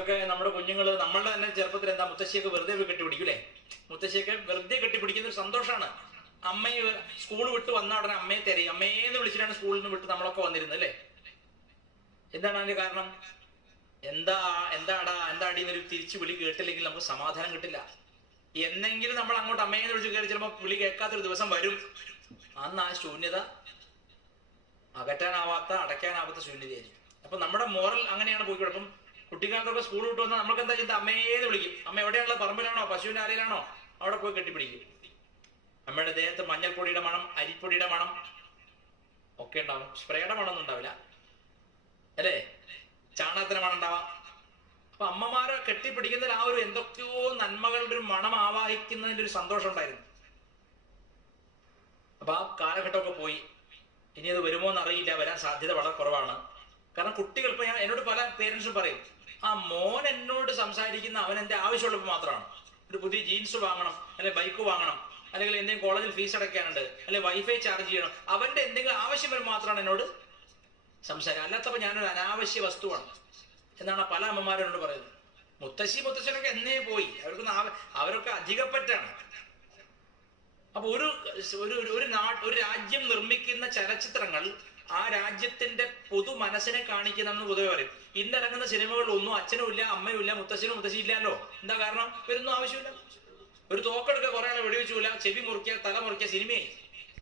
പണ്ടൊക്കെ നമ്മുടെ കുഞ്ഞുങ്ങള് നമ്മളുടെ തന്നെ ചെറുപ്പത്തിൽ എന്താ മുത്തശ്ശിയൊക്കെ വെറുതെ കെട്ടിപ്പിടിക്കൂലേ? മുത്തശ്ശിയൊക്കെ വെറുതെ കെട്ടിപ്പിടിക്കുന്ന ഒരു സന്തോഷമാണ്. അമ്മയെ സ്കൂൾ വിട്ട് വന്ന ഉടനെ അമ്മയെ തിരയും, അമ്മേന്ന് വിളിച്ചിട്ടാണ് സ്കൂളിൽ നിന്ന് വിട്ട് നമ്മളൊക്കെ വന്നിരുന്നത് അല്ലേ? എന്താണ് അതിന്റെ കാരണം? എന്താടി എന്നൊരു തിരിച്ചു വിളി കേട്ടില്ലെങ്കിൽ നമുക്ക് സമാധാനം കിട്ടില്ല. എന്നെങ്കിലും നമ്മൾ അങ്ങോട്ട് അമ്മയെന്ന് വിളിച്ച് കയറി ചിലപ്പോൾ വിളി കേൾക്കാത്തൊരു ദിവസം വരും. അന്ന് ആ ശൂന്യത അടയ്ക്കാനാവാത്ത ശൂന്യതയായിരിക്കും. അപ്പൊ നമ്മുടെ മോറൽ അങ്ങനെയാണ് പോയിക്കോട്ടെ. അപ്പം കുട്ടിക്കാലത്തൊക്കെ സ്കൂൾ വിട്ട് വന്നാൽ നമുക്ക് എന്താ ചിന്ത? അമ്മേന്ന് വിളിക്കും. അമ്മ എവിടെയുള്ള പറമ്പിലാണോ പശുവിന്റെ ആലയിലാണോ അവിടെ പോയി കെട്ടിപ്പിടിക്കും. അമ്മയുടെ ദേഹത്ത് മഞ്ഞൾപ്പൊടിയുടെ മണം, അരിപ്പൊടിയുടെ മണം ഒക്കെ ഉണ്ടാവും. സ്പ്രേയുടെ മണമൊന്നും ഉണ്ടാവില്ല അല്ലേ? ചാണകത്തിന് മണം ഉണ്ടാവാം. അപ്പൊ അമ്മമാരെ കെട്ടിപ്പിടിക്കുന്നതിൽ ആ ഒരു എന്തൊക്കെയോ നന്മകളുടെ ഒരു മണം ആവാഹിക്കുന്നതിന്റെ ഒരു സന്തോഷം ഉണ്ടായിരുന്നു. അപ്പൊ ആ കാലഘട്ടമൊക്കെ പോയി. ഇനി അത് വരുമോ എന്നറിയില്ല, വരാൻ സാധ്യത വളരെ കുറവാണ്. കാരണം കുട്ടികൾ ഇപ്പൊ എന്നോട് പല പേരൻസും പറയും, ആ മോൻ എന്നോട് സംസാരിക്കുന്ന അവൻ എന്റെ ആവശ്യമുള്ളപ്പോൾ മാത്രമാണ്. ഒരു പുതിയ ജീൻസ് വാങ്ങണം, അല്ലെങ്കിൽ ബൈക്ക് വാങ്ങണം, അല്ലെങ്കിൽ എന്തെങ്കിലും കോളേജിൽ ഫീസ് അടയ്ക്കാനുണ്ട്, അല്ലെങ്കിൽ വൈഫൈ ചാർജ് ചെയ്യണം, അവന്റെ എന്തെങ്കിലും ആവശ്യം വരും മാത്രമാണ് എന്നോട് സംസാരം. അല്ലാത്തപ്പോ ഞാനൊരു അനാവശ്യ വസ്തുവാണ് എന്നാണ് പല അമ്മമാരും എന്നോട് പറയുന്നത്. മുത്തശ്ശനൊക്കെ എന്നേ പോയി, അവരൊക്കെ അധികപ്പറ്റാണ്. അപ്പൊ ഒരു രാജ്യം നിർമ്മിക്കുന്ന ചലച്ചിത്രങ്ങൾ ആ രാജ്യത്തിന്റെ പൊതു മനസ്സിനെ കാണിക്കുന്നതെന്ന് പൊതുവെ പറയും. ഇന്നിറങ്ങുന്ന സിനിമകളിൽ ഒന്നും അച്ഛനും ഇല്ല, അമ്മയും ഇല്ല, മുത്തശ്ശി ഇല്ലല്ലോ. എന്താ കാരണം? ഇവരൊന്നും ആവശ്യമില്ല. ഒരു തോക്കെടുക്കുക, കുറെ ആളെ വെടിവെച്ചില്ല, ചെവി മുറിക്കുക, തല മുറിക്കുക, സിനിമയായി.